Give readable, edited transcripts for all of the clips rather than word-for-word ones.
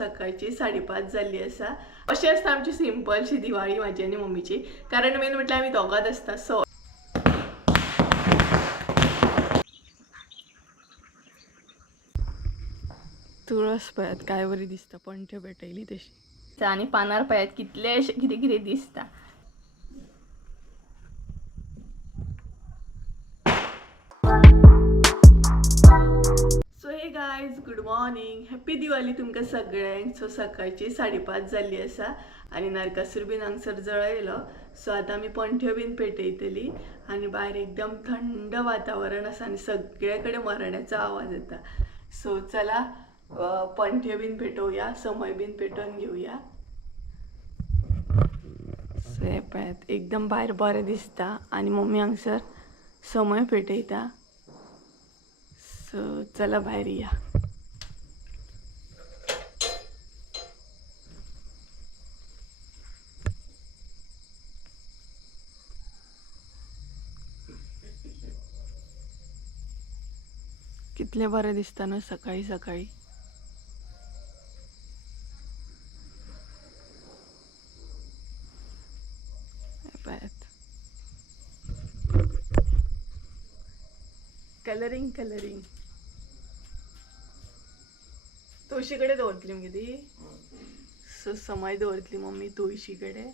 सकाळची 5:30 झाली असा. अशी असता आमची सिंपलशी दिवाळी माझी आणि मम्मीची. कारण मेन म्हटलं आम्ही दोघात असता. सो तुळस पळ्यात काय बरी दिसता, पंठ्य भेटयली तशी आणि पानार पळ्यात कितले किती किती दिसता. सो हे guys, good morning, happy Diwali तुमकां सगळ्यांक. सो सकाळची 5:30 झाली असा आणि नरकासूर बीन हांगसर जळयलो. सो आता आमी पंठ्यो बीन पेटयतली आणि भायर एकदम थंड वातावरण आसा आणि सगळ्याकडे मरण्याचा आवाज येता. सो चला पंठ्यो बीन पेटवूया, समय बीन पेटोवन घेऊया. सो हे पळयात एकदम भायर बरें दिसता आणि मम्मी हांगसर समय पेटयता. सो चला भायर या. कितले बरें दिसता न्हू सकाळी सकाळी. कलरिंग कलरिंग तुळशीकडे दवरतली मगे ती. सो समय दवरतली मम्मी तुळशीकडे.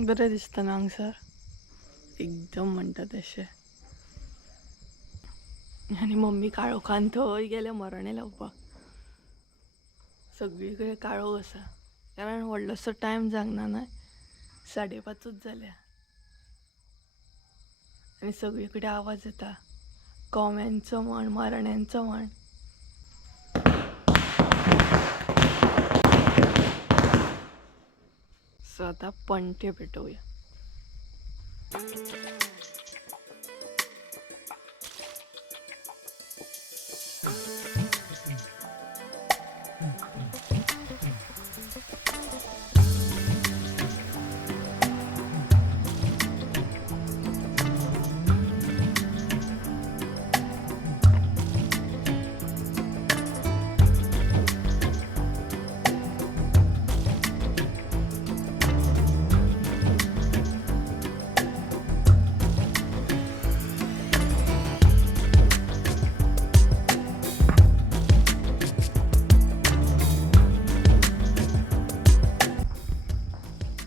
बरें दिसता ना हांगसर, एकदम म्हणटा तशें. आनी मम्मी काळोखान थंय गेले मरणे लावपाक. सगळीकडे काळोख आसा कारण व्हडलोसो टायम जागना ना, 5:30 जाल्या आनी सगळीकडे आवाज येता कोंब्यांचो म्हण, मरण्यांचो म्हण. सो आता पंठ्यो पेटवूया.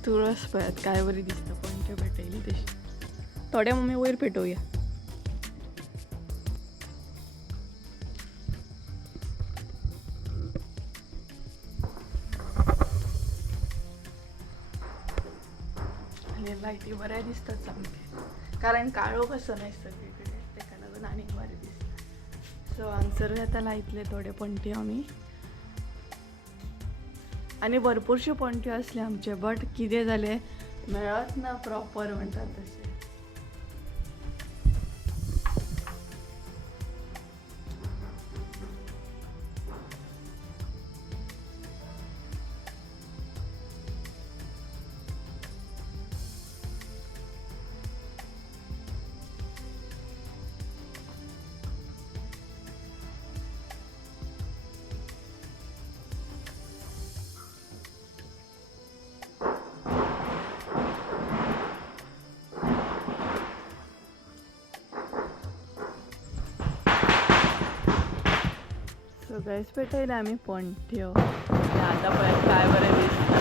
तुळस पळयात काय बरी दिसता, पंठ्यो पेटयली तशी. थोड्या मम्मी वयर पेटवूया. आणि लायटी बऱ्या दिसतात सामके कारण काळोख असो नाही सगळीकडे, तेका लागून आनीक बरें दिसता. सो हांगसर आतां लायतले थोडे पंठ्यो आमी. आणि भरपूरशे पंठ्यो असले आमचे, बट कितें जालें मेळत ना प्रॉपर म्हणटात तशें. सो गायस पेटयले आमी पंठ्यो. आता पळय काय बरें दिसता.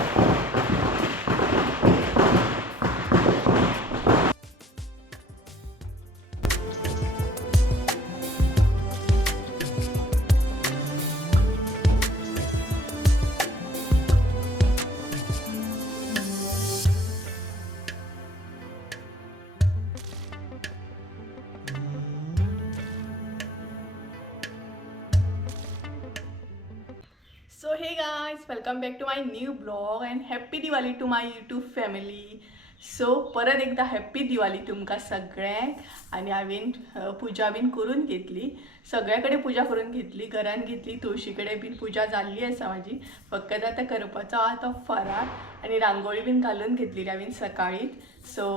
So hey guys, welcome back to my new blog and happy Diwali to my YouTube family. So परत एकदा हॅप्पी दिवाळी तुमकां सगळ्यांक. आणि हांवें पुजा बीन करून घेतली, सगळ्याकडे पूजा करून घेतली, घरान घेतली, तुळशीकडे बीन पूजा जाल्ली आसा माझी. फक्त आता करपाचो आहा तो फराळ आणि रांगोळी बीन घालून घेतली हांवें सकाळीच. सो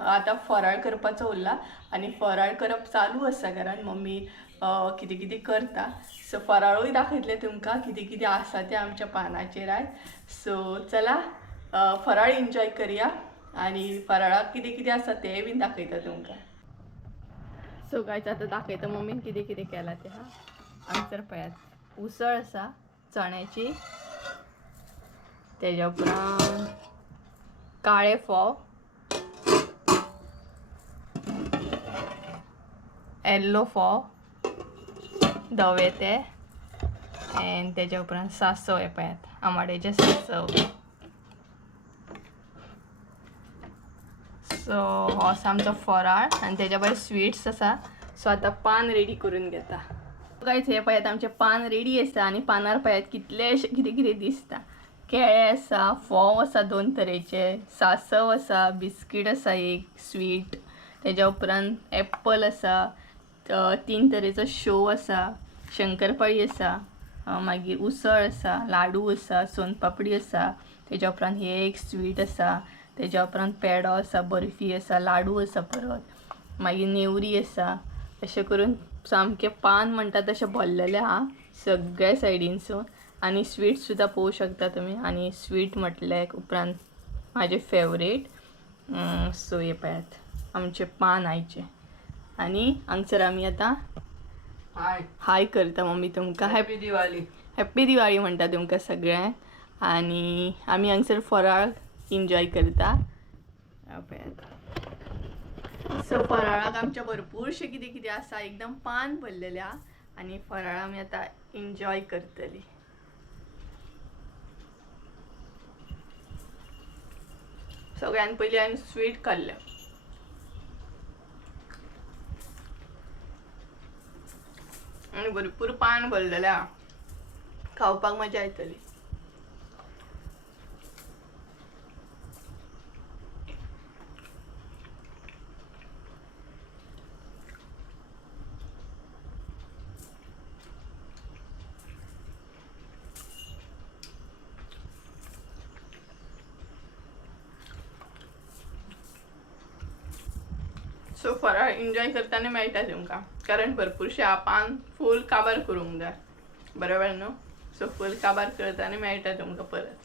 आता फराळ करपाचो उरला आणि फराळ करप चालू आसा घरान. मम्मी कितें कितें करता. सो फराळूय दाखयतले तुमकां कितें कितें आसा तें आमच्या पानाचेर आयज. सो चला फराळ एन्जॉय करूया आणि फराळाक कितें कितें आसा तें बीन दाखयता तुमकां. सो गायज आतां दाखयता मम्मीन कितें कितें केलां तें. हांगसर पळयात, उसळ आसा चण्याची, तेज्या उपरांत काळे फोव, येल्लो फोव धवे ते, एंड तेज्या उपरांत सांसव. हे पळयात आमाड्याचें सांसव. सो हो आसा आमचो फराळ आनी तेज्या भायर स्वीट्स आसा. सो आतां पान रेडी करून घेता. गायज हे पळयात आमचें पान रेडी आसा आनी पानार पळयात कितलेशे कितें कितें दिसता. केळे आसा, फोव आसा 2 तरेचे, सांसव आसा, बिस्कीट आसा एक स्वीट, तेज्या उपरांत एप्पल आसा, 3 तरेचो शो आसा, शंकरपाळी आसा, मागीर उसळ आसा, लाडू आसा, सोनपापडी आसा, तेज्या उपरांत हे एक स्वीट आसा, तेज्या उपरांत पेडो आसा, बर्फी आसा, लाडू आसा, परत मागीर नेवरी आसा. अशें करून सामकें पान म्हणटा तशें भरलेलें आहा सगळ्या सायडीनसून. आनी स्वीट सुद्दां पळोवंक शकता तुमी. आनी स्वीट म्हटले उपरांत म्हाजें फेवरेट. सो हे पळयात आमचें पान आयचें. आनी हांगसर आमी आतां हाय करता मम्मी तुमकां. हॅप्पी दिवाळी. हॅप्पी दिवाळी म्हणटा तुमकां सगळ्यांक. आनी आमी हांगसर फराळ एन्जॉय करता. पळयात. सो फराळाक आमच्या भरपूरशें कितें कितें आसा, एकदम पान भरलेलें आहा आनी फराळ आमी आतां एन्जॉय करतलीं. सगळ्यान पयलीं हांवें स्वीट खाल्लें आनी भरपूर पान भरलेलें आहा, खावपाक मजा येतली. सो फराळ एन्जॉय करताना मेळटा तुमकां, कारण भरपूरशें पान फूल काबार करूंक जाय, बरोबर न्हू. सो फूल काबार करताना मेळटा तुमकां परत.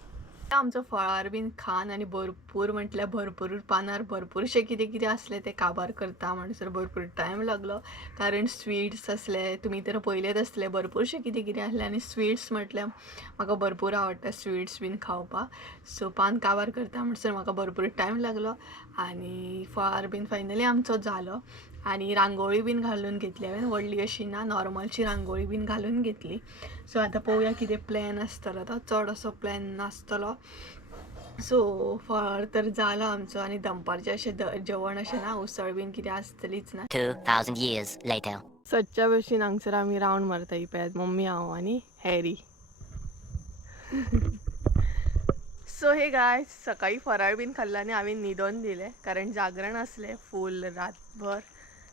आमचो फळार बीन खान आनी भरपूर म्हटल्यार भरपूर पानार भरपूरशें कितें कितें आसलें तें काबार करता म्हणसर भरपूर टायम लागलो. कारण स्वीट्स आसले, तुमी तर पयलेच आसले, भरपूरशें कितें कितें आसलें. आनी स्वीट्स म्हटल्यार म्हाका भरपूर आवडटा स्वीट्स बीन खावपाक. सो पान काबार करता म्हणसर म्हाका भरपूर टायम लागलो. आनी फळार बीन फायनली आमचो जालो. आनी रांगोळी बीन घालून घेतली हांवें, व्हडली अशी ना, नॉर्मलची रांगोळी बीन घालून घेतली. सो आतां पळोवया कितें प्लॅन आसतलो तो, चड असो प्लॅन नासतलो. सो फळ तर जालो आमचो. आनी दनपारचें अशें जेवण अशें ना, उसळ बीन कितें आसतलीच ना. 2000 years later. सच्च्या भशेन हांगसर आमी रावंड मारता. ही पळयात मम्मी, हांव आनी हॅरी. सो हे गाय सकाळी फराळ बीन खाल्ला आनी हांवें न्हिदोन दिलें, कारण जागरण आसलें फूल रातभर.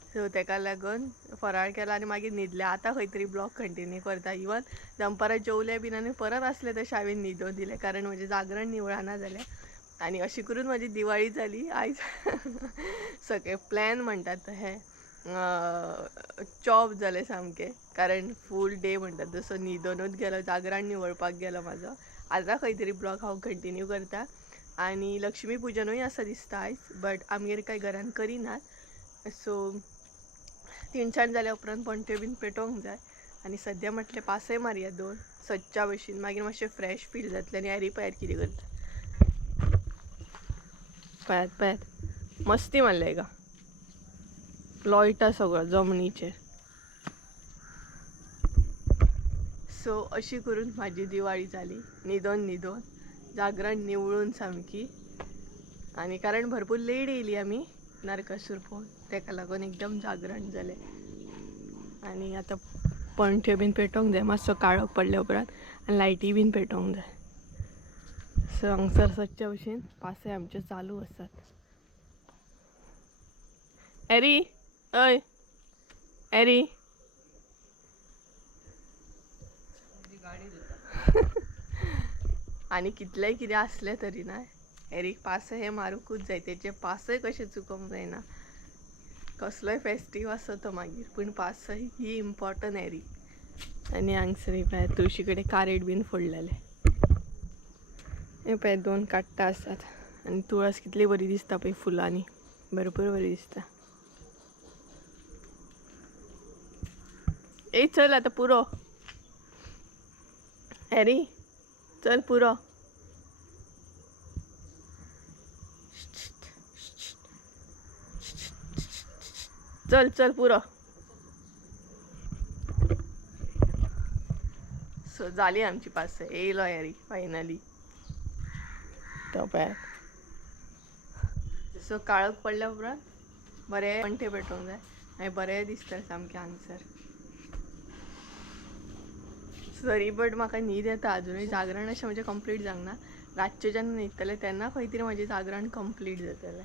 सो तेका लागून फराळ केला आनी मागीर न्हिदलें. आतां खंय तरी ब्लॉग कंटिन्यू करता. इवन दनपारां जेवलें बीन आनी परत आसलें तशें हांवें न्हिदोन दिलें, कारण म्हजें जागरण निवळना जालें. आनी अशी करून म्हजी दिवाळी जाली आयज. सगळे प्लॅन म्हणटात हे चॉप जालें सामकें, कारण फूल डे म्हणटात तसो न्हिदोनूच गेलो, जागरण निवळपाक गेलो म्हाजो. आतां खंय तरी ब्लॉग हांव कंटिन्यू करता. आनी लक्ष्मी पुजनूय आसा दिसता आयज, बट आमगेर कांय घरान करिनात. सो 3-4 जाल्या उपरांत पणट्यो बीन पेटोवंक जाय. आनी सद्या म्हटलें पासय मारया 2 सच्च्या भशेन, मागीर मातशें फ्रेश फील जातलें. आनी हॅरी पळयात कितें करता. पळयात पळयात मस्ती मारल्या का, लोयटा सगळो जमनीचेर. सो अशी करून म्हाजी दिवाळी जाली, न्हिदोन जागरण निवळून सामकी. आनी कारण भरपूर लेट येयली आमी नरकासूर पळोवन, तेका लागून एकदम जागरण जालें. आनी आतां पणट्यो बीन पेटोवंक जाय, मातसो काळोख पडल्या उपरांत, आनी लायटी बीन पेटोवंक जाय. सो हांगसर सच्च्या भशेन पासय आमचे चालू आसात. एरी अय एरी आणि कितलेंय कितें असलें तरी ना एरीक पास हे मारूकूच जाय. तेचे पासय कशें चुकोवंक जायना. कसलोय फेस्टीव असो तो मागीर पूण पास ही इम्पॉर्टंट एरी. आणि हांगसर पळय तुळशी कडेन कारेट बीन फोडलेले. हे पळय 2 काट्टा आसात आणि तुळस कितली बरी दिसता पळय फुलांनी. भरपूर बरी दिसता. ए चल आता पुरो एरी चल पुरो. चल चल पुरो. सो जाली आमची पास. येयलो एरी फायनली. तो पळय सो काळोख पडल्या उपरांत बरे पंठे पेटोवंक जाय आनी बरें दिसता सामकें हांगसर. सरी बट म्हाका न्हीद येता अजुनूय. जागरण अशें म्हणजे कंप्लीट जावंक ना. रातचें जेन्ना न्हिदतलें तेन्ना खंय तरी म्हजें जागरण कंप्लीट जातलें.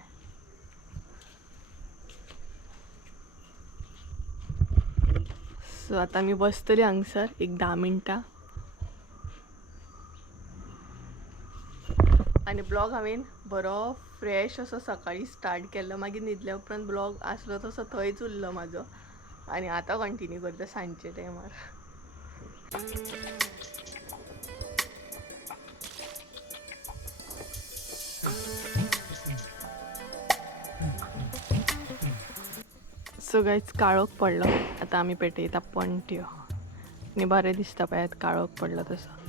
सो आतां आमी बसतली हांगसर एक 10 मिनटां आनी ब्लॉग हांवें बरो फ्रेश असो सकाळी स्टार्ट केल्लो. मागीर न्हिदल्या उपरांत ब्लॉग आसलो तसो थंयच उरलो म्हाजो. आनी आतां कंटिन्यू करता सांजचे टायमार. सो गायज काळोख पडलो. आतां आमी पेटयता पणट्यो आनी बरें दिसता पळयात काळोख पडलो तसो.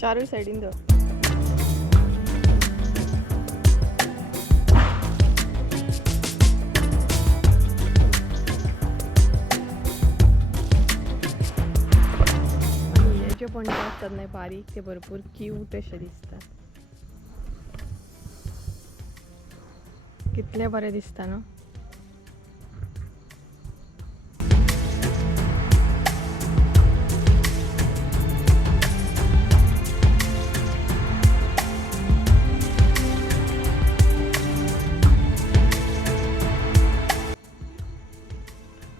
चारूय सायडीन दवर. जे पणटे असतात नाही बारीक ते भरपूर क्यूट असे दिसतात. कितले बरे दिसता ना.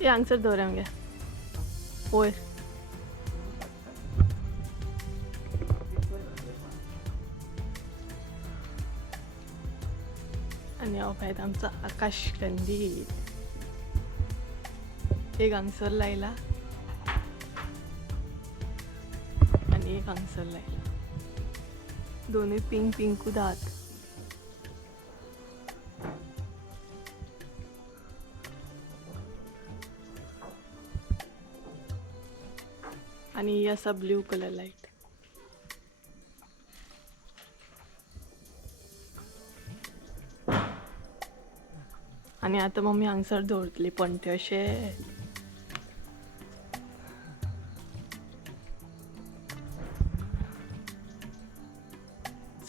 हे हांगसर दवरया मगे वयर. आणि हो पळयत आमचा आकाश कंदील. एक हांगसर लायला आणि एक हांगसर लायला. दोन्ही पिंक पिंकूच आहात. आणि ही असा ब्ल्यू कलर लाईट. आणि आता मम्मी हांगसर दवरतली पणटे अशे.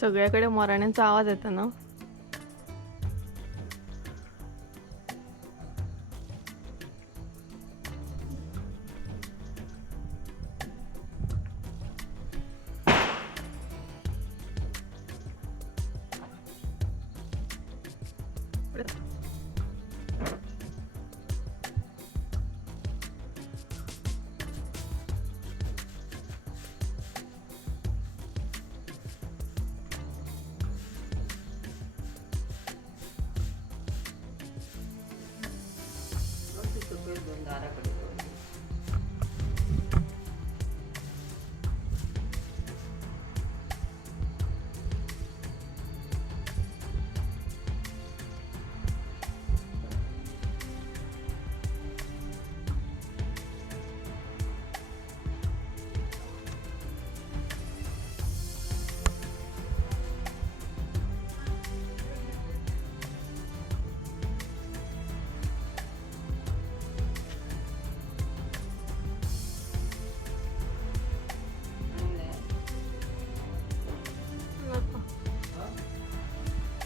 सगळ्याकडे मोराण्यांचा आवाज येता ना.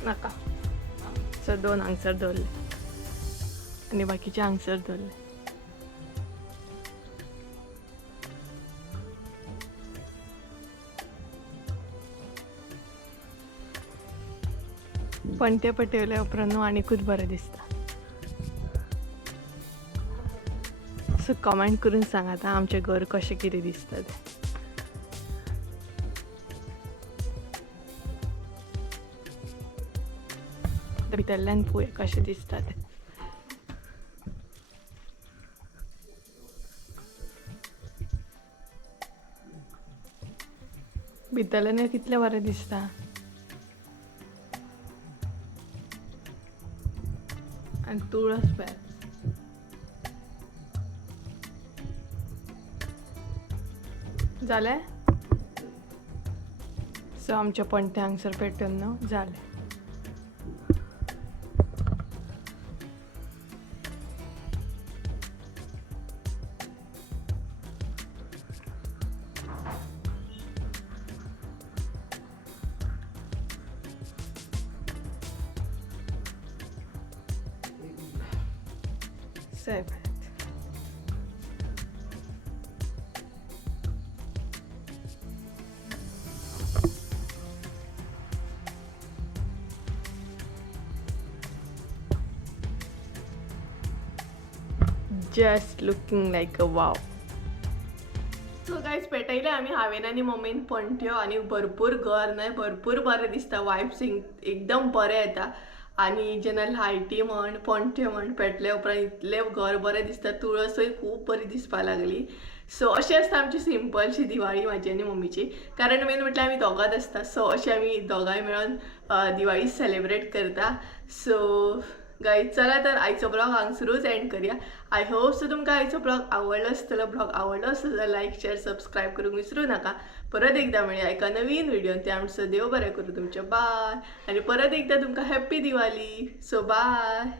नाका सो 2 हांगसर दवरले आनी बाकीचे हांगसर दवरले. पणटे पेटयले उपरांत न्हू आनीकूच बरें दिसता. सो कमेंट करून सांगात आमचें घर कशें कितें दिसता तें. भितरल्यान पळोवया कशें दिसता तें. भितरल्यान कितलें बरें दिसता. आनी तुळस पळय जालें. सो आमचे पणटे हांगसर पेटोवन न्हू जालें. Seven. Just looking like a wow. So guys पेटयले आमी हांवें आनी मम्मीन पणट्यो आनी भरपूर घर न्हय भरपूर बरें दिसता. वायब्स एकदम बरें येता. आनी जेन्ना लायटी म्हण पणट्यो म्हण पेटले उपरांत इतलें घर बरें दिसता. तुळसय खूब बरी दिसपाक लागली. सो अशी आसता आमची सिंपलशी दिवाळी म्हाजी आनी मम्मीची. कारण मेन म्हटल्यार आमी दोगांच आसता. सो अशें आमी दोगांय मेळोन दिवाळी सेलिब्रेट करता. सो गायज चला तर आयचो ब्लॉग हांगसरूच एंड करूया. आय होप सो तुमकां आयचो ब्लॉग आवडलो आसतलो. ब्लॉग आवडलो आसलो जाल्यार लायक शेअर सबस्क्राईब करूंक विसरू नाका. परत एकदा मेळया एका नवीन व्हिडिओन. ते आमचो देव बरें करूं तुमचें. बाय. आनी परत एकदा तुमकां हॅप्पी दिवाळी. So bye.